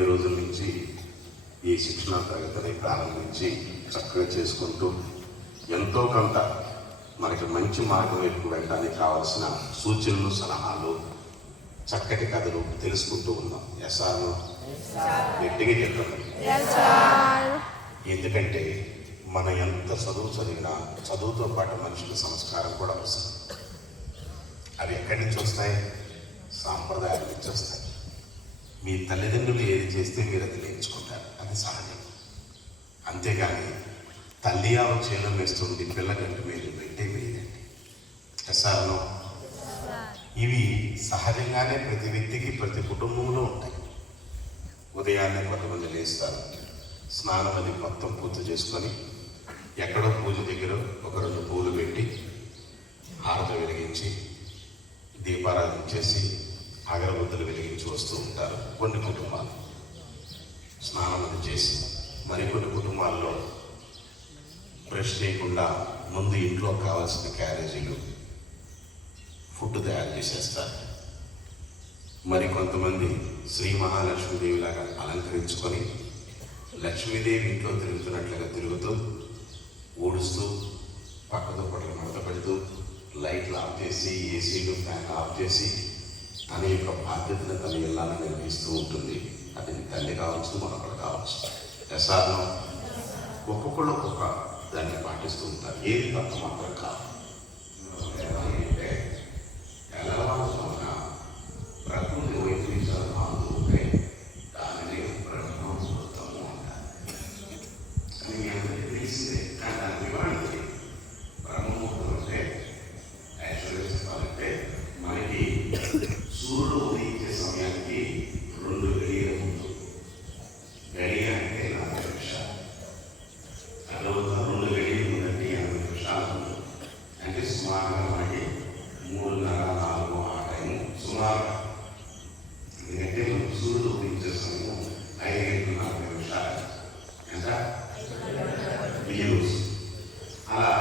ఈ రోజుల నుంచి ఈ శిక్షణా తరగతిని ప్రారంభించి చక్కగా చేసుకుంటూ ఎంతో కొంత మనకి మంచి మార్గం వైపు వెళ్ళడానికి కావాల్సిన సూచనలు, సలహాలు, చక్కటి కథలు తెలుసుకుంటూ ఉన్నాం. ఎస్ఆర్ను గట్టిగా చెప్పండి. ఎందుకంటే మన ఎంత చదువు చదివినా చదువుతో పాటు మనుషుల సంస్కారం కూడా అవసరం. అవి ఎక్కడి నుంచి వస్తాయి? సాంప్రదాయాల నుంచి వస్తాయి. మీ తల్లిదండ్రులు ఏది చేస్తే మీరు అది నేర్చుకుంటారు, అది సహజం. అంతేగాని తల్లి ఆవు చేలం వేస్తుంది, పిల్లగంటు మీరు పెట్టే వేయండి. ఎస్ఆర్ను ఇవి సహజంగానే ప్రతి వ్యక్తికి, ప్రతి కుటుంబంలో ఉంటాయి. ఉదయాన్నే కొంతమంది లేస్తారు, స్నానం అది మొత్తం పూర్తి చేసుకొని ఎక్కడో పూజ దగ్గర ఒక 2 పూలు పెట్టి హారతి వెలిగించి దీపారాధన చేసి అగరబత్తులు వెలిగించి వస్తూ ఉంటారు. కొన్ని కుటుంబాలు స్నానం అది చేసి, మరికొన్ని కుటుంబాల్లో బ్రష్ చేయకుండా ముందు ఇంట్లో కావాల్సిన క్యారేజీలు ఫుడ్ తయారు చేసేస్తారు. మరికొంతమంది శ్రీ మహాలక్ష్మీదేవిలాగా అలంకరించుకొని లక్ష్మీదేవి ఇంట్లో తిరుగుతున్నట్లుగా తిరుగుతూ, ఊడుస్తూ, పక్కతో పక్కన మడత పెడుతూ, లైట్లు ఆఫ్ చేసి, ఏసీలు, ఫ్యాన్ ఆఫ్ చేసి తన యొక్క బాధ్యతను తన ఇళ్ళని నిర్వహిస్తూ ఉంటుంది. అది తల్లి కావచ్చు, మరొకరు కావచ్చు. ఎస్ఆర్ను ఒక్కొక్కళ్ళు ఒక్కొక్క దాన్ని పాటిస్తూ ఉంటారు. ఏది తప్ప మాత్రం కాదు. ప్రకృతి వైద్యులు ఉంటే దానిని బ్రహ్మముహూర్తము అంటారు. అని మీ అందరికీ తెలిసిందే. కానీ దాని వివరణ బ్రహ్మముహూర్తం అంటే యాక్చువల్గా చెప్పాలంటే మనకి సూర్యుడు ఉదయించే సమయానికి 2 గడియల ముందు. గడియ అంటే 40 నిమిషాలు. తర్వాత 2 గడియల ముందంటే 80 నిమిషాల ముందు. అంటే సుమారుగా మనకి 3:30, 4 ఆ టైము సుమారు. ఎందుకంటే మనకు సూర్యుడు ఉదయించే సమయం 5:40 నిమిషాలు. ఎంత? రోజు అలా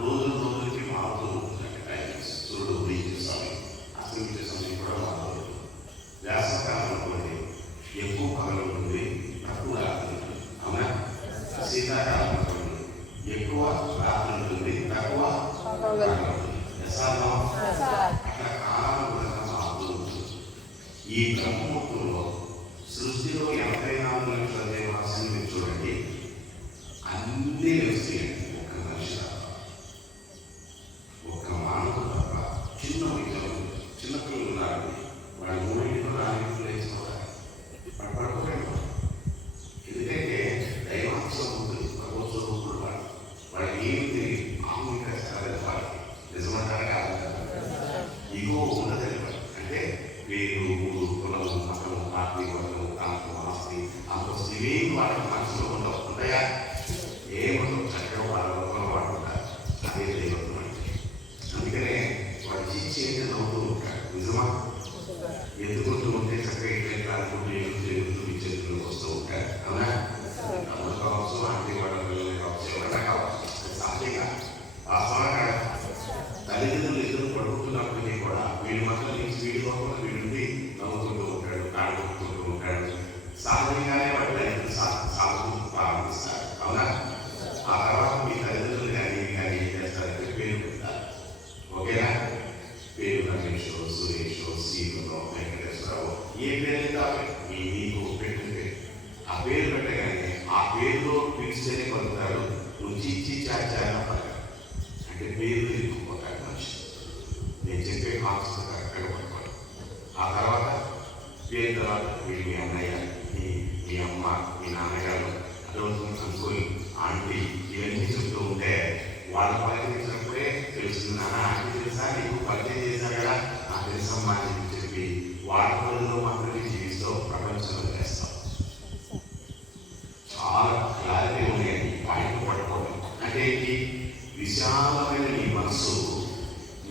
రోజుకి మారుతూ ఉంటుంది టైమింగ్స్. సూర్యుడు ఉదయించే సమయం, అస్తమించే సమయం కూడా మారుతుంది. వేసవకాలం అనుకోండి, ఎక్కువ పగలు ఉంటుంది, తక్కువ రాత్రి ఉంటుంది. అవునా? శీతాకాలం అనుకోండి, ఎక్కువ రాత్రి ఉంటుంది, తక్కువ పగలు ఉంటుంది. అట్లా కాలం కూడా మారుతూ ఉంటుంది. ఈ బ్రహ్మముహూర్తంలో సృష్టిలో 84 లక్షల దేవాలయాన్ని మీరు చూడండి, అన్నీ వస్తాయండి. ఒక మనిషి ఒక మానవుడు తప్ప చిన్న విద్యలు, చిన్నపిల్లలు ఉన్నారు, వాళ్ళు 3 4 లేచిపోతారు. పడపడకపోయారు. ఎందుకంటే దైవాంశం ఉంటుంది, భగవత్స్వరూపుడు వాడు. వాళ్ళకి ఏమిటి ఆముఖ సరే వాళ్ళకి నిజమంటారు కాదు. ఇగో ఉన్నదని అంటే పేరు, ఊరు, కులము, మతము, పార్టీ, వర్గము, ప్రాంతం, ఆస్తి, అంతస్తు ఇవేమి వాళ్ళకి మనసులో ఉండవు. ఉంటాయా? ఏముండవు. చక్కగా వాళ్ళ లోపల వాడుకుంటారు. అదే దైవత్వం అంటే. అందుకనే వాడు చిచ్చేది నవ్వుతూ ఉంటాడు. నిజమా? ఎందుకుంటూ ఉంటే చక్కగా ఇట్లా అనుకుంటూ ఎగురుతూ విచ్చేతులు వస్తూ ఉంటారు. అవునా? తమ్ముడు కావచ్చు, ఆంటీ వాళ్ళ పిల్లలు కావచ్చు, ఎవరైనా కావచ్చు. సాధ్యంగా వాస్తవంగా తల్లిదండ్రులు ఇద్దరు పడుకుంటున్నప్పటికీ కూడా వీడి మాత్రం వీడి లోపల వీడుండి నవ్వుకుంటూ ఉంటాడు, కాడుకుంటూ ఉంటాడు. సహజంగానే వాటి లైఫ్ సాగుతూ ప్రారంభిస్తారు. అవునా? ఆ తర్వాత మీ తల్లిదండ్రులు కానీ ఏం చేస్తారంటే పేరు పెడతారు. ఓకేనా? పేరు రమేష్, సురేష్, సీను, వెంకటేశ్వరరావు, ఏ పేరు కావాలి మీకు పెట్టిన పేరు. ఆ పేరు పెట్టగానే ఆ పేరులో పిలిస్తేనే పలుకుతాడు. నుంచి ఇచ్చి చాచారా పలక అంటే పేరు ఎక్కుపోతాడు మనిషి. నేను చెప్పే కాన్సెప్ట్ కరెక్ట్గా పట్టుకోవాలి. ఆ తర్వాత పేరు తర్వాత వీళ్ళు మీ అన్నయ్య, మీ అమ్మ, మీ నాన్నగారు, అదొక అనుకోని ఆంటీ, ఇవన్నీ చెప్తూ ఉంటే వాళ్ళ పలకరించినప్పుడే తెలుస్తుంది. ఆంటీ తెలుసా, నీకు పరిచయం చేశారు కదా, నాకు తెలుసమ్మా అని చెప్పి వాళ్ళ పనుల్లో మాత్రమే జీవిస్తూ ప్రపంచంలో చేస్తాం. చాలా క్లారిటీ ఉన్నాయండి. పాయింట్ పట్టుకోవడం అంటే ఏంటి? విశాలమైన నీ మనసు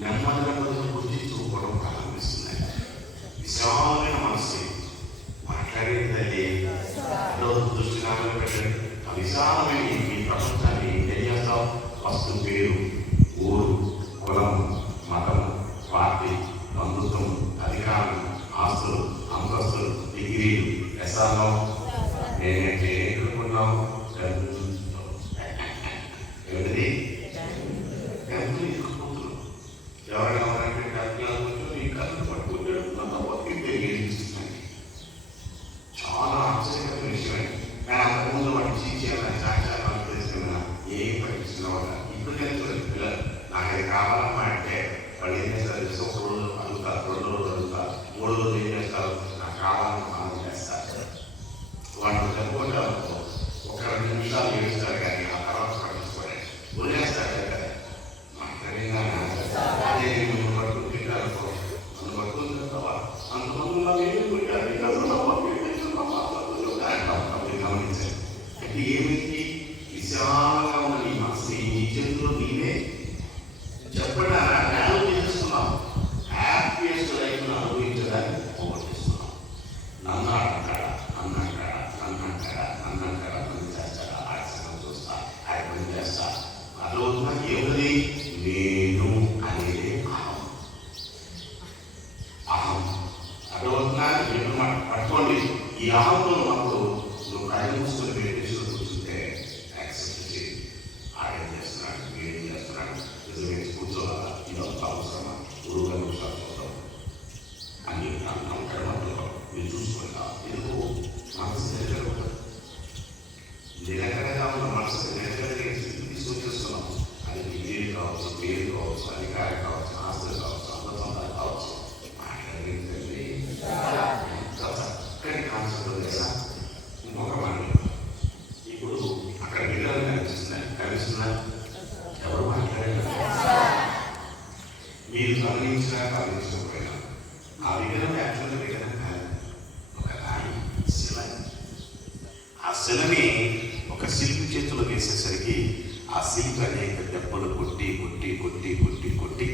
నెమ్మదిగా గుర్తించుకోవడం ప్రారంభిస్తున్నాయి. విశాలమైన మనసు మాట్లాడేది తల్లి దృష్టి కాలంలో పెట్టండి. ఆ విశాలమైన ఈ ప్రపంచాన్ని ఏం చేస్తావు? ఫస్ట్ పేరు, ఊరు, కులం, మతం, పార్టీ, బంధుత్వం, అధికారం, ఆస్తులు, అంతస్తులు, డిగ్రీలు, చేస్తాను. నేనేంటి ఎన్నుకున్నావు? ఏమిటి కన్ను ఎత్తుకుపోతున్నావు. ఎవరైనా ఎవరంటే కన్ను ఈ కన్ను పట్టుకుంటాడు. చాలా ఆశ్చర్యమైన విషయమే. కానీ అంతకుముందు వాటి చీచేయాలని చాచాలని తెలుసుకున్నా ఏం పట్టించిన వాళ్ళ ఇప్పటికైనా చూడండి పిల్లలు నాకు అది కావాలమ్మా అంటే వాళ్ళు ఏం చేస్తారు? ఒక రోజు అడుగుతారు, 2 రోజులు అడుగుతారు, 3 రోజులు ఏం చేస్తారు? నాకు కావాలని మనం చేస్తారు. వాళ్ళు చదువుకుంటే ఒక 2 నిమిషాలు ఏడుస్తారు కానీ ఆ తర్వాత పట్టించుకోండి వదిలేస్తారు కదా. మాట్లాడినా అదే నేను పట్టుకుంటారు నన్ను పట్టుకుని చెప్తావా అంతమంది గమనించారు. అంటే ఏమిటి? విశాలంగా ఉన్న నీ మనసు నీ చేతిలో నీవే చెప్పడా చేస్తున్నావు. హ్యాపీయెస్ట్ లైఫ్ అనుభవించడానికి పోగొట్టిస్తున్నావు. నన్ను అంటాడా నన్ను చేస్తాడా ఆడసం చూస్తా ఆడ పని చేస్తా అదవుతున్నా ఏమిటి? నేను అనేది అహం అదవుతున్నా నేను పట్టుకోండి. ఈ అహంతో ఉన్నప్పుడు నువ్వు కళ్ళు మూసుకొని మెడిటేషన్ కూర్చుంటే యాక్సెప్ట్ చేయి. ఆడేం చేస్తున్నాడు, వీడేం చేస్తున్నాడు, నిజమే కూర్చోవాలా, ఇదంతా అవసరమా, 2 నిమిషాలు చూద్దాం అని అంటాడు. మీరు చూసుకుంటా ఎందుకు మనసు నిలకడ నిలకడగా ఉన్న మనసు నిలకడగా తీసుకొచ్చేస్తున్నాం. అది వీలు కావచ్చు, పేరు కావచ్చు, అధికారం కావచ్చు, ఆస్తులు కావచ్చు, అందం కావచ్చు. మాట్లాడేది చక్కని కాన్సెప్ట్ లేదా? ఇంకొక మాట, ఇప్పుడు అక్కడ విగ్రహాలు కనిపిస్తున్నాయి. ఎవరు మాట్లాడారు? మీరు గమనించకపోయినా ఆ విగ్రహం యాక్చువల్గా విగ్రహం కాదు, ఒక రాయి శిల. ఆ శిలని ఒక శిల్పి చేతులు వేసేసరికి ఆ శిల్పి అనేక దెబ్బలు కొట్టి కొట్టి కొట్టి కొట్టి కొట్టి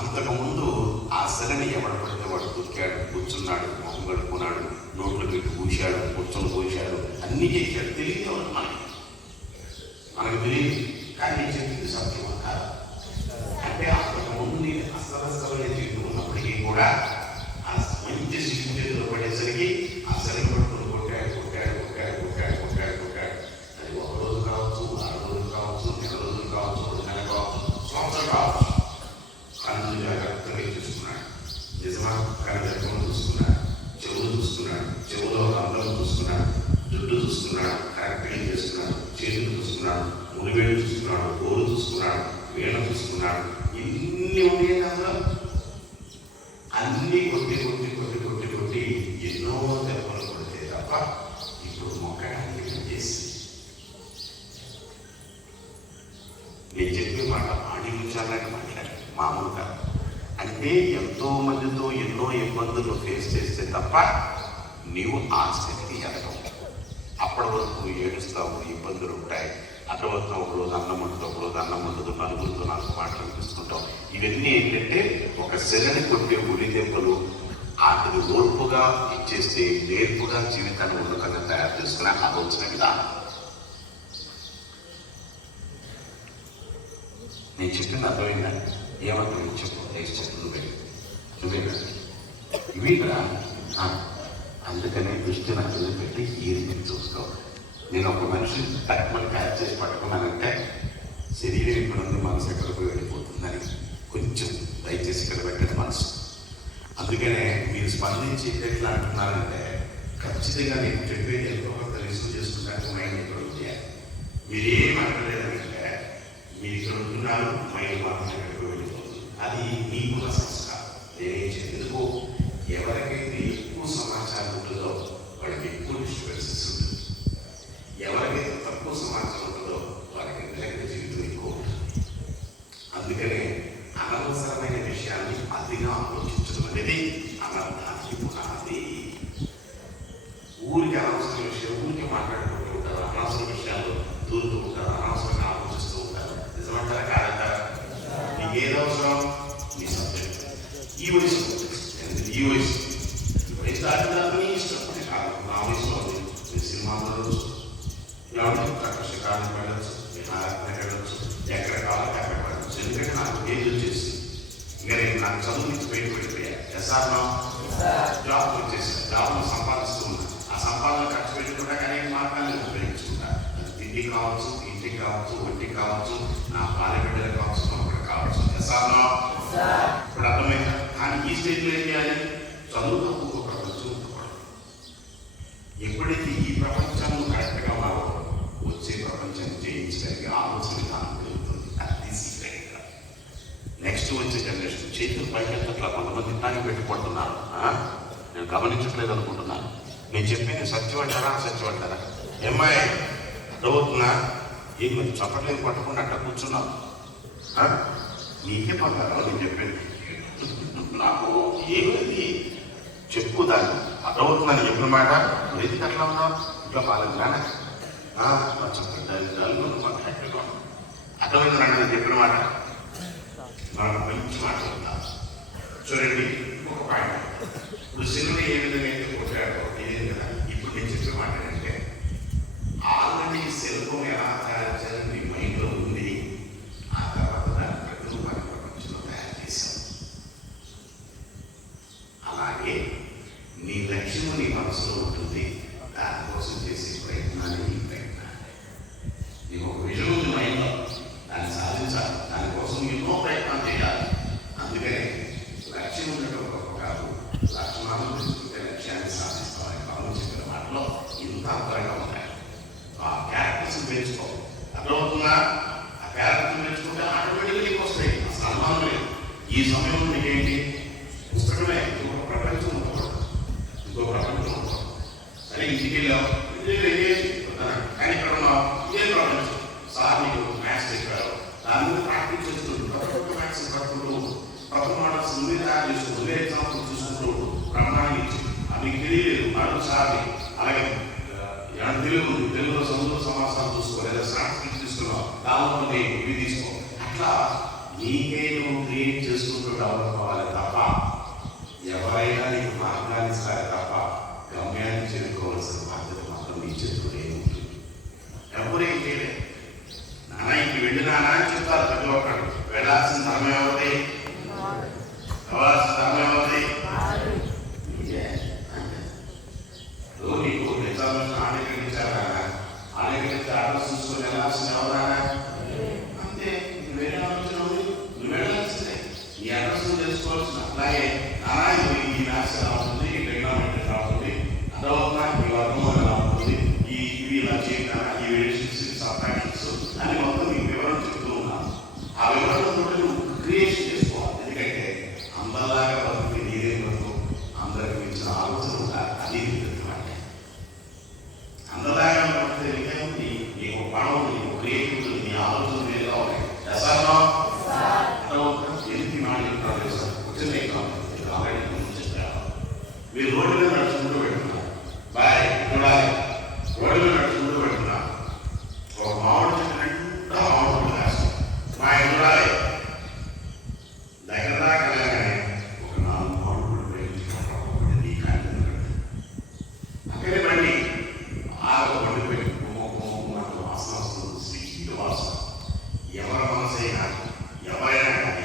అంతకుముందు ఆ శిలని ఎవడు పడితే వాడు తొక్కాడు, కూర్చున్నాడు, మొహం కడుక్కున్నాడు, నోట్లు పెట్టి పూశాడు, కూర్చొని పోశాడు, అన్నీ చేశాడు. తెలియదు మనకు తెలియదు. కానీ నేను చెప్పింది సత్యం కాదు. అంటే అంతకుముందు నేను అస్తవ్యస్తమైన జీవితం ఉన్నప్పటికీ కూడా ఆ మంచి శిల్పి చేతిలో పడేసరికి ఆ శిలని పట్టుకుని కొట్టాడు కొట్టాడు కొట్టాడు కొట్టాడు కొట్టాడు కొట్టాడు. అది 1 రోజు కావచ్చు, 6 రోజులు కావచ్చు, 2 రోజులు కావచ్చు, 2 నెలలు కావచ్చు, సంవత్సరం కావచ్చు. కన్ను జాగ్రత్తగా చూసుకున్నాడు. నిజమా? కన్ను జగం చూసుకున్నాడు, చెవులు చూసుకున్నాడు, చెవులో రంధ్రం చూసుకున్నాడు, జుట్టు చూసుకున్నాడు, కరెక్ట్గా చేసుకున్నాడు, చేతులు చూసుకున్నాడు, మునివేలు చూసుకున్నాడు, గోరు చూసుకున్నాడు, వీణ చూసుకున్నాడు. ఇన్ని ఉండే కదా. అన్నీ కొట్టి కొట్టి కొట్టి కొట్టి కొట్టి ఎన్నో దెబ్బలు కొడితే తప్ప ఇప్పుడు మొక్కడానికి చేసి నేను చెప్పే మాట ఆడిపించాలని మాట్లాడాను మామూలుగా. అంటే ఎంతో మందితో ఎన్నో ఇబ్బందులు ఫేస్ చేస్తే తప్ప నీవు ఆ స్థితికి ఎదగవు. అప్పటి వరకు ఏడుస్తావు, ఇబ్బందులు ఉంటాయి. అటువంటి ఒకరోజు అన్నం ఉంటుంది, ఒకరోజు అన్నం ఉండదు, నలుగురితో 4 మాటలు అనిపిస్తుంటాం. ఇవన్నీ ఏంటంటే ఒక శిలని కొట్టే ఉరి దెబ్బలు. వాటిని ఓర్పుగా ఇచ్చేస్తే నేర్పుగా జీవితాన్ని ఉన్నతంగా తయారు చేసుకునే ఆలోచన విధానం. నేను చెప్పింది అర్థమైందా? ఏమర్థం చెప్పు, నువ్వేనా ఇవి కదా. అందుకనే దృష్టి నాకు పెట్టి ఈ రీతిని చూసుకోవాలి. నేను ఒక మనిషిని తక్కువని క్యాచ్ చేసి పట్టుకున్నానంటే శరీరం ఇక్కడ ఉంది, మనసు ఎక్కడికి వెళ్ళిపోతుందని కొంచెం దయచేసి ఇక్కడ పెట్టండి మనసు. అందుకనే మీరు స్పందించి ఎట్లా అంటున్నారంటే ఖచ్చితంగా నేను చెప్పేది ఎంతో కొంత రిసీవ్ చేసుకుంటాను. మైండ్ ఇక్కడ ఉంది, మీరేం అంటలేదంటే మీరు ఇక్కడ ఉంటున్నారు, మైండ్ మాత్రం ఎక్కడికి వెళ్ళిపోతుంది. అది మీకున్న సంస్కారం. నేనేం ఎందుకు ఎవరికైతే ఎక్కువ సమాచారం ఉంటుందో వాడికి ఎక్కువ డిస్టర్బెన్సెస్ ఉంటుంది. ఎవరికైతే తక్కువ సమాచారం ఉంటుందో వారికి నిలకడ జీవితం ఎక్కువ ఉంటుంది. అందుకనే అనవసరమైన విషయాన్ని అతిగా ఆలోచించడం అనేది అనర్థానికి పునాది. ఊరికి అనవసర విషయం ఊరికి మాట్లాడుకుంటూ ఉంటారు, అనవసర విషయాలు దూరుతూ ఉంటారు, అనవసరంగా ఆలోచిస్తూ ఉంటారు. నిజమంటారా కాదంటారా? మీకు ఏది అవసరం? మీ సబ్జెక్ట్. ఈ వయసు దాటిదాన్ని ఇష్టం కాదు. నా వయసులో ఉంది సినిమాలో ఎవరు షికారులు వెళ్ళచ్చు, విహారాన్ని వెళ్ళచ్చు, ఎక్కడ కావాలంటే అక్కడ వెళ్ళచ్చు. ఎందుకంటే నాకు ఏజ్ వచ్చేసి ఇంకా నేను నాకు చదువు నుంచి బయట పడిపోయా. ఎస్ఆర్ జాబ్ వచ్చేసి జాబ్ను సంపాదిస్తూ ఉన్నాను. ఆ తిండి కావచ్చు, ఇంటికి కావచ్చు, ఒంటికి కావచ్చు, నా బాలబిడ్డలు కావచ్చు, మనకు కావచ్చు. ఇప్పుడు అర్థమైందా? కానీ ఈ స్టేజ్లో ఏం చేయాలి? చదువు తక్కువ ప్రపంచం ఉండకూడదు. ఎప్పుడైతే ఈ ప్రపంచం కరెక్ట్గా మారో వచ్చే ప్రపంచం జయించడానికి ఆలోచన విధానం పెరుగుతుంది. అది సీక్రెట్గా. నెక్స్ట్ వచ్చే జనరేషన్ చేతులు పైకెత్తట్లా కొంతమంది ఇట్లాగే పెట్టుకుంటున్నారు. నేను గమనించట్లేదు అనుకుంటున్నాను. నేను చెప్పింది సత్యం అంటారా అసత్యం అంటారా? ఏమ్మాయి అర్థమవుతున్నా? ఏం మరి చప్పట్లేదు పట్టకుండా అట్లా కూర్చున్నావు. నీకే పంపారు నేను చెప్పాను. నాకు ఏమిది చెప్పు దాన్ని అర్థమవుతుందని చెప్పిన మాట. ఎందుకు అట్లా ఉన్నావు? ఇట్లా బాగా అర్థమైందండి నేను చెప్పిన మాట. నాకు మంచి మాట ఉందా? చూడండి, ఒక పాయింట్. ఇప్పుడు సినిమా ఏ విధంగా అయితే కొట్టాడో ఇదే కదా ఇప్పుడు నేను చెప్పిన మాట ఏంటంటే, ఆల్రెడీ సెల్ ఫోన్ ఎలా తయారు చేయాలని మీ మైండ్లో ఉంది. ఆ తర్వాత దాని ప్రతిరూపాన్ని ప్రపంచంలో తయారు చేశాం. అలాగే నీ లక్ష్యం నీ మనసులో ఉంటుంది. దానికోసం చేసే ప్రయత్నాన్ని ఈ ప్రయత్నాన్ని నీకు ఒక విజయం ఉంది మైండ్లో, దాన్ని సాధించాలి. దానికోసం ఎన్నో ప్రయత్నం చేయాలి. అందుకనే లక్ష్యం ఉండటం గొప్ప కాదు, లక్షణాలు తెలుసుకుంటే లక్ష్యాన్ని సాధిస్తామని బాబు చెప్పిన మాటలో ఇంత అంతరంగా ఉన్నాయి. ఆ క్యారెక్టర్స్ పెంచుకో. అర్థమవుతుందా? ఆ క్యారెక్టర్స్ పెంచుకుంటే ఆటోమేటిక్గా నీకు వస్తాయి. అసలు అనుమానం లేదు. ఈ సమయంలో నీకేంటి? పుస్తకమే ఇంకొక ప్రపంచం ఉండకూడదు, ఇంకో ప్రపంచం ఉండకూడదు. సరే ఇంటికి వెళ్ళావు, కానీ ఇక్కడ ఉన్నావు, ఇదే ప్రపంచం. సార్ నీకు మ్యాథ్స్ చెప్పారు, దాని మీద ప్రాక్టీస్ చేస్తుంటాడు. ప్రతి మ్యాథ్స్ పట్టుకుంటూ ప్రతి మోడల్స్ ముందే తయారు చేసుకుంటూ ముందే ఎగ్జాంపుల్ చూసుకుంటూ బ్రహ్మాండించి అది తెలియలేదు అడుగు సార్ని. అలాగే తెలుగులో సముద్ర సమాసాలు చూసుకో, లేదా సాంస్కృతికి తీసుకున్నావు, దానిలో ఇవి తీసుకో. అట్లా నీకే నువ్వు క్రియేట్ చేసుకుంటూ డెవలప్ అవ్వాలి తప్ప ఎవరైనా నీకు మార్గాన్ని ఇస్తారు తప్ప గమ్యాన్ని చేరుకోవాల్సిన బాధ్యత మాత్రం నీ చేతులే ఉంటుంది. ఎవరేం చేయలేదు. నాన్న ఇంటికి వెళ్ళి నాన్న అని చెప్తారు ప్రతి ఒక్కరు. వెళ్ళాల్సిన ధర్మం ఎవరిది? కావాల్సిన ధర్మం ఎవరిది? నీకు ఎగ్జామినేషన్ ఆడేకరించారా? ఆడేకరించి అడ్రస్ చూసుకొని వెళ్ళాల్సిన ఎవరైనా అంతే. నువ్వు వేరే ఆలోచన ఉంది, నువ్వు వెళ్ళాల్సిందే. ఈ అడ్రస్ తెలుసుకోవాల్సిన. అలాగే నానా ఈ మ్యాథ్స్ ఎలా ఉంటుంది, ఈ ట్రిగ్నోమెట్రీ ఎలా ఉంటుంది, అర్థమవుతున్నా ఈ వర్గం ఎలా ఉంటుంది, ఇవి ఇలా చేయటం, ఈ రిలేషన్షిప్ సబ్ట్రాక్షన్స్ అని మొత్తం నీకు వివరణ చెప్తూ ఉన్నాను. ఆ వివరణతో నువ్వు క్రియేషన్ చేసుకోవాలి. ఎందుకంటే అందరిలాగా బతుకు నీరే బతుకు, అందరికి ఇచ్చిన ఆలోచన ఉండాలి. అది అంటే అందరిలాగా బతికితే నీకేముంది? నీకు పణం, నీకు క్రియేటివిటీ, నీ ఆలోచన వేరుగా ఉన్నాయి. ఎందుకు మాట చెప్తారు సార్? వచ్చిన ఎగ్జాంపుల్ ఆల్రెడీ చెప్పారు. మీరు రోడ్డు మీద నడుచుకుంటూ పెడుతున్నారు, బాయ్ చూడాలి, రోడ్డు మీద నడుచుకుంటూ పెడుతున్నారు. ఒక మామిడి చెట్టు నిండా మామిడి కాస్తాం, బాయ్ చూడాలి. దగ్గర దాకా వెళ్ళగానే ఒక 4 మామిడి ప్రేమించుకుంటాం. నీ కాళ్ళు అక్కడే బండి బాగా బండి పెట్టి వాసన వస్తుంది, స్వీట్ వాసన. ఎవరి మనసైనా ఎవరైనా కానీ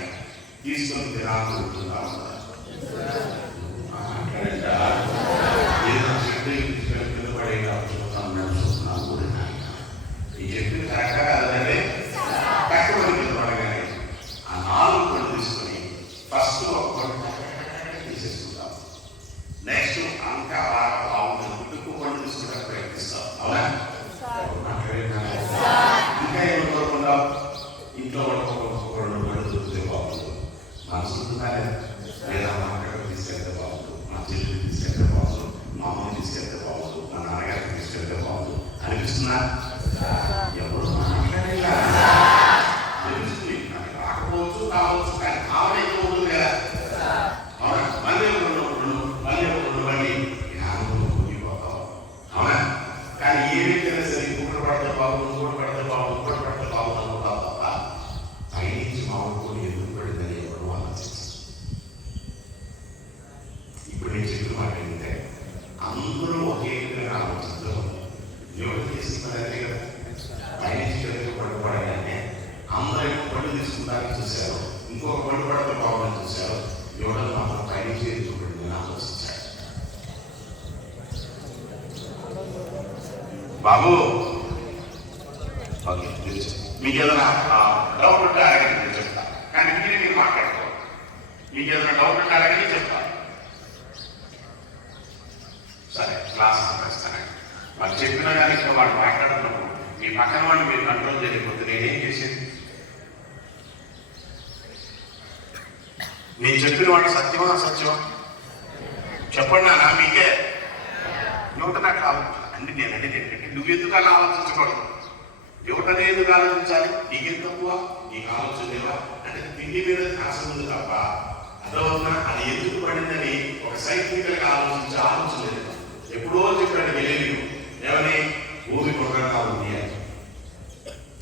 తీసుకొని తినాలని ఉంటుందా? ఏదైనా చెట్టు కింద పడే చూస్తున్నాను కూడా ఈ చెట్టు కరెక్ట్గా కాదంటే కష్టపడి కింద పడగానే ఆ 4 పళ్ళు తీసుకొని ఫస్ట్ ఒక పళ్ళు తీసేసుకుంటాం. నెక్స్ట్ ఇంకా బాగా బాగుంటుంది, ఎక్కువ పళ్ళు తీసుకుంటానికి ప్రయత్నిస్తాం. అవునా? ఇంకా ఏమి కోరుకుంటాం? ఇంట్లో ఒక 2 పళ్ళు దొరికితే బాగుంటుంది. మనసు ఉంటుందా? లేదా మా అక్కడికి తీసుకెళ్తే బాగుంటుంది, మా చెల్లికి తీసుకెళ్తే బాగుంటుంది, మా అమ్మని తీసుకెళ్తే బాగుంటుంది, మా నాన్నగారికి తీసుకెళ్తే బాగుంటుంది అనిపిస్తున్నా? ఎవరు మాట్లాడేలా తెలుస్తుంది. నాకు రాకపోవచ్చు, కావచ్చు, కానీ ఆవిడ ఎక్కువ ఉంటుంది కదా. అవునా? మళ్ళీ రెండు బండి జ్ఞానంలో కూలిపోతాం. అవునా? కానీ ఏ వ్యక్తి సరే ఇంకొకటి పడితే బాగుంది, ఇంకోటి పడితే బాగుంది, ఇంకోటి పడితే బాగుంది అనుకుంటాం తప్ప పైనుంచి మామిడి ఎందుకు పడిందని ఎవరు ఆలోచించారు. ఇప్పుడు నేను చెప్పిన మాట ఏంటంటే అందరూ ఒకే విధంగా ఆలోచిస్తూ యోగ తీసుకున్నదే కదా. పైనుంచి చేతులు పడిపోవడాన్ని అందరూ పళ్ళు తీసుకుంటారని చూశారు, ఇంకొక పళ్ళు పడితే బాగుందని చూశారు. యోగలు మాత్రం పైనుంచి చేతులు పడిందని ఆలోచించారు. బాబు మీకు ఏదైనా డౌట్ ఉంటే అడగండి చెప్తా, కానీ మీరు మాట్లాడుకోవాలి. మీకు ఏదైనా డౌట్ ఉంటే అడగండి చెప్తా. సరే, క్లాస్ ఆపేస్తానండి. వాళ్ళు చెప్పినా కానీ ఇంకా వాళ్ళు మాట్లాడుతున్నప్పుడు మీ పక్కన వాళ్ళు మీరు కంట్రోల్ చేయకపోతే నేనేం చేసేది? నేను చెప్పిన వాడు సత్యమా అసత్యమా చెప్పండి నాన్న. మీకే యువత నాకు ఆలోచించాలి అంటే నేను అనేది ఏంటంటే నువ్వు ఎందుకు అలా ఆలోచించకూడదు. యువతనే ఎందుకు ఆలోచించాలి? నీకేం తక్కువ? నీకు ఆలోచన లేవా అంటే తిండి మీద ఆశ ఉంది తప్ప అదవుతున్నా అది ఎందుకు పడిందని ఒక సైంటిఫికల్ గా ఆలోచించే ఆలోచన లేదు. ఎప్పుడో చెప్పాడు గెలీలియో, ఏమని? భూమి గుండ్రంగా ఉంది అని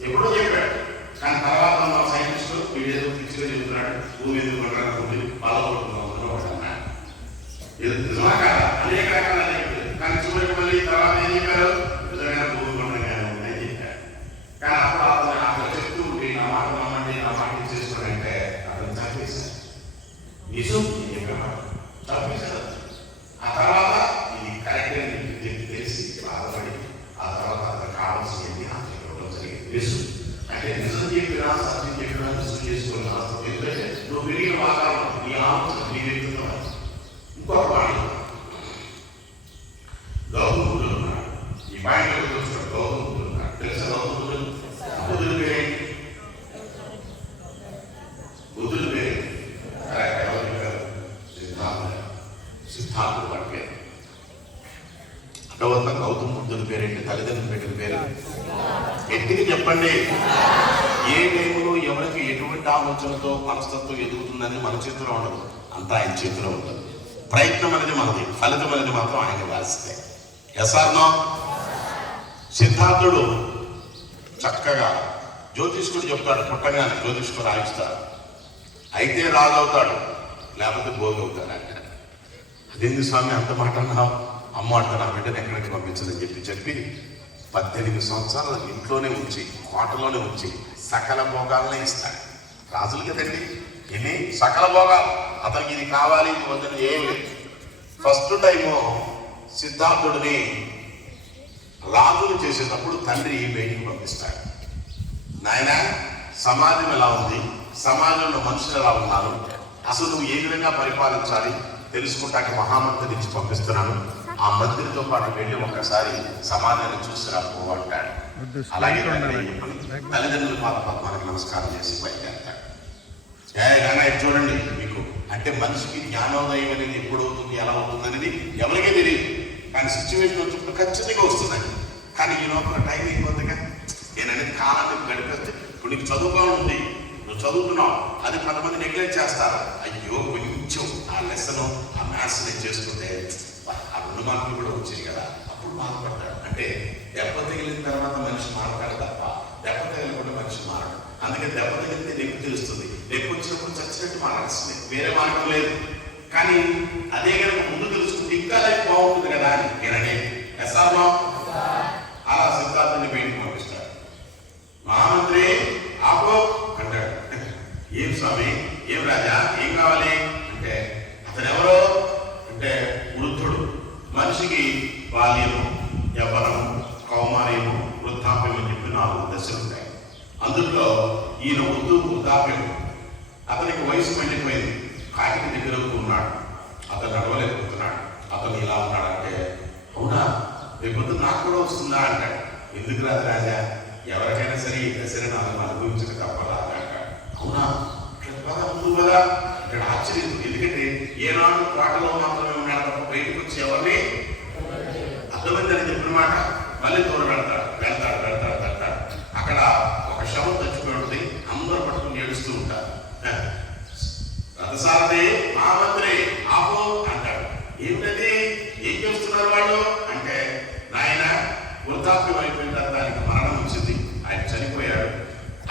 ఎప్పుడో చెప్పాడు. కానీ తర్వాత మన సైంటిస్టులు వీడేదో పిచ్చిగా చెబుతున్నాడు, భూమి ఎందుకు గుండ్రంగా ఉంది, బాధపడుతున్నాం అన్నాడు. ఇది నిజమా కాదా? అనేక రకాల కానీ చివరికి మళ్ళీ తర్వాత ఏం చెప్పారు? నిజమైన భూమి గుండ్రంగా ఉందని చెప్పారు. కానీ అప్పుడు అతను చెప్తూ ఉంటే నా మాట నమ్మండి, నా మాట చేసుకోవాలంటే అతను చంపేశారు. నిజం చంపేశారు. ఆ తర్వాత ఇది కరెక్ట్ అని తెలిసి బాధపడి ఆ తర్వాత అతను కావాల్సింది ఇవ్వడం జరిగింది. నిజం అంటే నిజం చెప్పినా సత్యం చెప్పినా నిజం చేసుకున్న ఎందుకంటే నువ్వు పెరిగిన వాతావరణం నీ ఆలోచన నీ వ్యక్తిత్వం. ఇంకొక పాయింట్ గౌతమ బుద్ధుడు ఉన్నాడు. ఈ పాయింట్ చూస్తున్నాడు. గౌతమ బుద్ధుడు ఉన్నాడు. తెలుసా గౌతమ బుద్ధుడు? బుద్ధుడి పేరేంటి? బుద్ధుడి పేరేంటి? సిద్ధార్థుడు వాడి పేరు. అటవత గౌతమ బుద్ధుడి పేరేంటి? తల్లిదండ్రులు పెట్టిన పేరు ఎత్తికి చెప్పండి. ఏ టైంలో ఎవరికి ఎటువంటి ఆలోచనతో మనస్తత్వం ఎదుగుతుందని మన చేతిలో ఉండదు, అంతా ఆయన చేతిలో ఉంటుంది. ప్రయత్నం అనేది మనది, ఫలితం అనేది మాత్రం ఆయన రాస్తే. ఎసార్నో సిద్ధార్థుడు చక్కగా జ్యోతిష్కుడు చెప్తాడు, పుట్టగానే జ్యోతిష్కుడు రాయిస్తాడు. అయితే రాజవుతాడు, లేకపోతే భోగి అవుతాడు అంటాడు. అదేంది స్వామి అంత మాట అన్నావు? అమ్మ అంటే నా బిడ్డను ఎక్కడికి పంపించదని చెప్పి 18 సంవత్సరాలు ఇంట్లోనే ఉంచి, కోటలోనే ఉంచి సకల భోగాలనే ఇస్తాడు. రాజులు కదండి ఇది సకల భోగాలు. అతనికి ఇది కావాలి ఇది వద్దని ఏం లేదు. ఫస్ట్ టైము సిద్ధార్థుడిని రాజులు చేసేటప్పుడు తండ్రి బయటికి పంపిస్తాడు. నాయన సమాజం ఎలా ఉంది, సమాజంలో మనుషులు ఎలా ఉన్నారు, అసలు నువ్వు ఏ విధంగా పరిపాలించాలి తెలుసుకుంటానికి మహామంత్రి నుంచి పంపిస్తున్నాను. ఆ మంత్రితో పాటు వెళ్ళి ఒక్కసారి సమాజాన్ని చూసిరా పోవంటాడు. అలాగే తల్లిదండ్రులు మనకు నమస్కారం చేసి బయలుదేరతాడు. చూడండి మీకు అంటే మనిషికి జ్ఞానోదయం అనేది ఎప్పుడు అవుతుంది, ఎలా అవుతుంది అనేది ఎవరికే తెలియదు. కానీ సిచ్యువేషన్ వచ్చినప్పుడు ఖచ్చితంగా వస్తుందండి. కానీ ఈ లోపల టైం అయిపోతుందిగా. నేననేది కాలాన్ని గడిపేస్తే ఇప్పుడు నీకు చదువుకోవాలి ఉంది, నువ్వు చదువుతున్నావు, అది కొంతమంది నెగ్లెక్ట్ చేస్తారు. అయ్యో కొంచెం ఆ లెసన్ ఆ మ్యాథ్స్ నేను చేసుకుంటే ఆ 2 మార్కులు కూడా వచ్చాయి కదా, అప్పుడు బాధపడతాడు. అంటే దెబ్బ తగిలిన తర్వాత మనిషి మారతాడు తప్ప దెబ్బ తగిలకుండా మనిషి మారడు. అందుకే దెబ్బ తగిలితే నొప్పి తెలుస్తుంది, నొప్పి వచ్చినప్పుడు చచ్చినట్టు మారాల్సిందే, వేరే మార్గం లేదు. కానీ అదే కనుక ముందు తెలుసుకుంటే ఇంకా లైఫ్ బాగుంటుంది కదా అని నేననే ఎస్ఆర్మా అలా సిద్ధార్థుని బయటికి పంపిస్తాడు. మహామంత్రి ఆపో అంటాడు. ఏం స్వామి, ఏం రాజా, ఏం కావాలి అంటే అతను ఎవరో అంటే వృద్ధుడు. మనిషికి బాల్యము, యవ్వనము, కౌమార్యము, వృద్ధాప్యం అని చెప్పి 4 దశలు ఉంటాయి. అందులో ఈయన వృద్ధాప్యం. అతనికి వయసు మండిపోయింది, కాటికి దగ్గర ఉన్నాడు, అతను నడవలేకపోతున్నాడు. అతను ఇలా ఉన్నాడంటే అవునా రేపు నాకు కూడా వస్తుందా అంటాడు. ఎందుకు రాదు రాజా, ఎవరికైనా సరే ఈ దశని నాకు అనుభవించక తప్పదా అంటాడు. అవునా కదా ముందు కదా ఇక్కడ ఆశ్చర్యం. ఎందుకంటే ఏనాడు కోటలో మాత్రమే ఉన్నాడు తప్ప బయటకు వచ్చి ఎవరిని అర్థమైందని చెప్పిన మాట మళ్ళీ దూరం వెళ్తాడు. అక్కడ ఒక శవం చచ్చిపోయింది, అందరూ పట్టుకుని ఏడుస్తూ ఉంటారు. రథసారథి మహామంత్రి ఆపో అంటాడు. ఏమిటది, ఏం చేస్తున్నారు వాళ్ళు అంటే నాయన వృద్ధాప్యం అయిపోయిన తర్వాత ఆయనకు మరణం వచ్చింది, ఆయన చనిపోయాడు.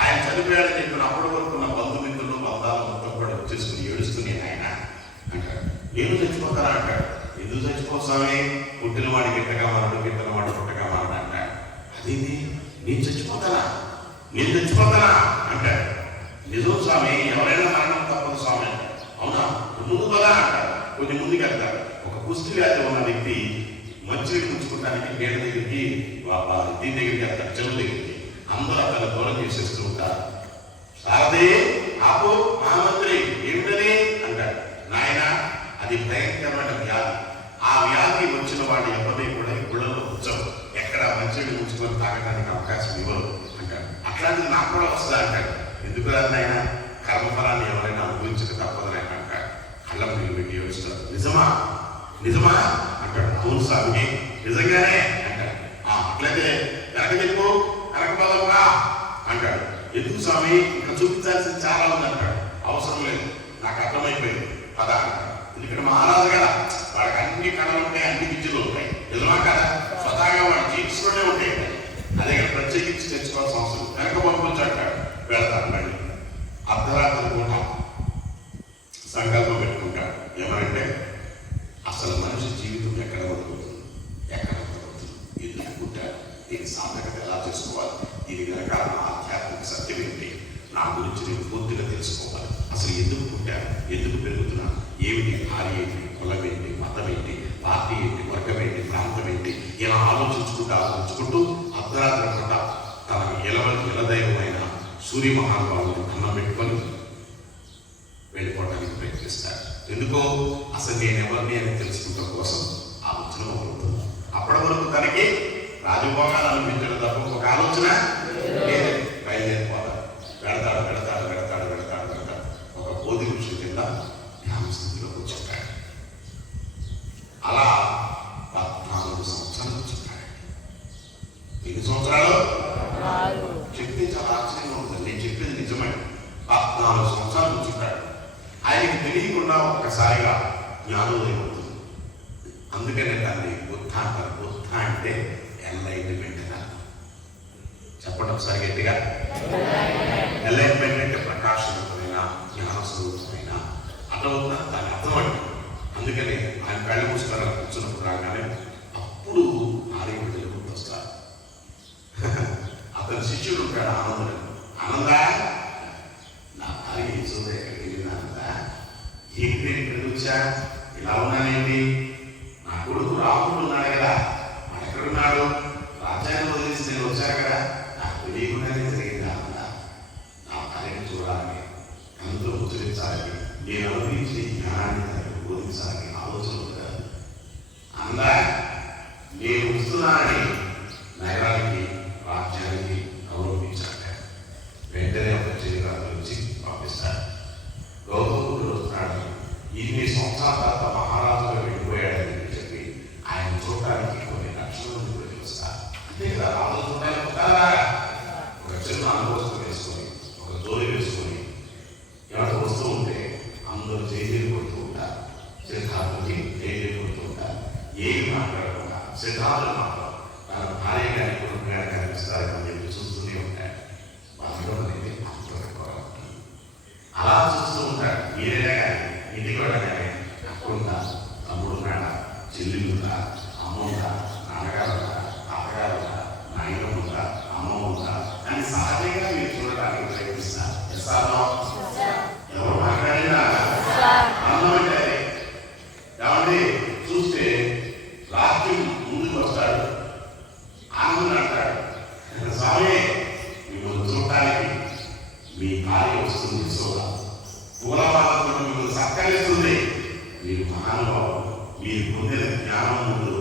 ఆయన చనిపోయాడని చెప్పిన అప్పటి వరకు ఉన్న బంధుమిత్రులు బంధాలు మొత్తం కూడా వచ్చేసుకుని ఏడుస్తుని ఆయన అంటాడు. నేను చచ్చిపోతారా అంటాడు. ఎందుకు చచ్చిపోతామే, పుట్టిన వాడి గిట్టగా మారడు, గిట్టిన వాడు పుట్టగా మారడు అంటాడు. అదేంటి నేను చచ్చిపోతానా అంటాడు. నిజం స్వామి, ఎవరైనా మరణం తప్పదు స్వామి అంటాడు. అవునా ముందు కదా అంటారు. కొంచెం ముందుకు వెళ్తారు. ఒక కుష్టి వ్యాధి ఉన్న వ్యక్తి మంచినీళ్ళు పుచ్చుకోవడానికి నీళ్ళ దగ్గరికి దీని దగ్గరికి వెళ్తాడు, చెరువు దగ్గరికి. అందరూ అతను దూరం చేసేస్తూ ఉంటారు. సారథి ఆపు, మహామంత్రి ఏమిటని అంటాడు. నాయన అది భయంకరమైన వ్యాధి. ఆ వ్యాధి వచ్చిన వాడు ఎవరిని కూడా గుళ్ళలో ఉంచరు, ఎక్కడ మంచిని ఉంచుకొని తాగడానికి అవకాశం ఇవ్వరు అంటాడు. అట్లాంటిది నాకు కూడా వస్తుందా అంటాడు. ఎందుకు నాయన, కర్మఫలాన్ని ఎవరైనా అనుభవించక తప్పదని ఆయన అంటాడు. కళ్ళ నీళ్ళు పెట్టి ఏడుస్తాడు. నిజమా నిజమా అంటాడు. అవును స్వామి నిజంగానే అంటాడు. అట్లయితే వెనక చెప్పు, వెనకపోదాం రా అంటాడు. ఎందుకు స్వామి, ఇంకా చూపించాల్సింది చాలా ఉంది అంటాడు. అవసరం లేదు, నాకు అర్థమైపోయింది పద అంటాడు. ఎందుకంటే మహారాజు కదా, వాడికి అన్ని కళలు ఉంటాయి, అన్ని విద్యలు ఉంటాయి. నిజమా కదా, స్వతహాగా వాడు జీవిస్తూనే ఉంటాయి. అదే ప్రత్యేకించి తెచ్చుకోవాల్సిన అవసరం. వెనక పంపించు అంటాడు. వెళ్తాడు. మళ్ళీ అర్ధరాత్రి పూట సంకల్పం పెట్టుకుంటాడు. ఏమంటే అసలు మనిషి జీవితం ఎక్కడ పడుతుంది, ఎక్కడ పడుతుంది, ఎందుకు పుట్టాడు, దీని సాధకత ఎలా చేసుకోవాలి, దీని వెనకాల నా ఆధ్యాత్మిక సత్యం ఏంటి, నా గురించి నేను పూర్తిగా తెలుసుకోవాలి. అసలు ఎందుకు పుట్టాను, ఎందుకు పెరుగుతున్నాను, ఏమిటి భార్య ఏంటి, కులం ఏంటి, మతం ఏంటి, పార్టీ ఏంటి, వర్గం ఏంటి, ప్రాంతం ఏంటి, ఇలా ఆలోచించుకుంటూ అర్ధరాత్రి పూట తన ఇలదైవమైన సూర్య మహానుభావుని అన్నం పెట్టుకొని వెళ్ళిపోవడానికి ప్రయత్నిస్తాడు. ఎందుకో అసలు నేను ఎవరిని అని తెలుసుకుంటాం కోసం ఆలోచన మొదలవుతుంది. అప్పటి వరకు తనకి రాజభోగాలు అనిపించడం తప్ప ఒక ఆలోచన లేదు. బయలుదేరిపోతాడు. వెళతాడు వెళతాడు వెళతాడు వెళతాడు వెళతాడు ఒక బోధి వృక్షం కింద ధ్యాన స్థితిలో కూర్చుంటాడు. అలా 14 సంవత్సరాలు కూర్చుంటాడు. ఎన్ని సంవత్సరాలు చెప్తే చాలా ఆశ్చర్యంగా ఉంటుంది. నేను చెప్పేది నిజమే. 14 సంవత్సరాలు కూర్చుంటాడు. ఆయనకి తెలియకుండా ఒక్కసారిగా జ్ఞానోదయం అవుతుంది. అందుకనే దాన్ని బుద్ధ అంటారు. బుద్ధ అంటే ఎన్లైట్మెంట్ అని అర్థం. చెప్పండి ఒకసారి గట్టిగా. ఎన్లైట్మెంట్ అంటే ప్రకాశవంతమైన జ్ఞానస్వరూపమైన అర్థమవుతున్నా దాని అర్థం అంటే. అందుకని ఆయన కళ్ళ పుస్తకాలు కూర్చున్నప్పుడు రాగానే అప్పుడు ఆరోగ్యం తెలుగుతూ వస్తారు. అతని శిష్యుడు ఉంటాడు ఆనందుడు. ఆనందా, నా భార్య యశోద ఎక్కడికి వెళ్ళిందా, ఏంటి నేను ఇక్కడ వచ్చా, ఇలా ఉన్నానేంటి, నా కొడుకు రాముడు ఉన్నాడు కదా, మన ఎక్కడున్నాడు, రాజ్యాన్ని వదిలేసి నేను వచ్చాను కదా, నాకు తెలియకుండానే జరిగిందా అన్నా. నా భార్యను చూడాలని, ఎంతో ఉచ్చరించాలని, నేను అనుభవించే జ్ఞానాన్ని తనకు బోధించాలని ఆలోచన ఉంటుంది. అందా నేను వస్తున్నానని నగరానికి రాజ్యానికి గౌరవించాక వెంటనే ఒక చేతిరాజు నుంచి పంపిస్తాడు. గౌతముడు వస్తున్నాడు. 8 సంవత్సరాల తర్వాత మహారాజుగా వెళ్ళిపోయాడని చెప్పి ఆయన చూడటానికి కొన్ని లక్షల మంది కూడా వస్తారు. అంతే కదా, రాజు చూడడానికి వస్తారా, ఒక చిన్న అనుభవం వేసుకొని ఒక జోలి వేసుకొని ఎవరు వస్తూ ఉంటే అందరూ జైలు కొడుతూ ఉంటారు. సిద్ధార్థుకి జైలు కొడుతూ ఉంటారు. ఏమి మాట్లాడకుండా సిద్ధార్థులు మాత్రం తన భార్య గారి కొడుకు గారి కనిపిస్తారని చెప్పి చూస్తూనే ఉంటాడు. వాళ్ళలో అనేది పెట్టుకోవాలి. అలా చూస్తూ ఉంటాడు. మీరైనా కానీ ఇంటికి వెళ్ళగానే అక్కడుందా, తమ్ముడున్నాడా, చెల్లిందా, అమ్మ ఉందా, నాన్నగారు ఉందా, తాతగారు ఉందా, నాయన ఉందా, అమ్మ ఉందా అని సహజంగా మీరు చూడడానికి ప్రయత్నిస్తారు. ఎవరు మాట్లాడినా అన్నం అంటే ఏమండి చూస్తే రాజ్యం ముందుకు వస్తాడు. ఆనందం అంటాడు, స్వామి మిమ్మల్ని చూడటానికి మీ భార్య వస్తుంది, యశోద పూలవాళ్ళతో మిమ్మల్ని సత్కరిస్తుంది. మీరు మహానుభావులు, మీరు పొందిన జ్ఞానం ముందు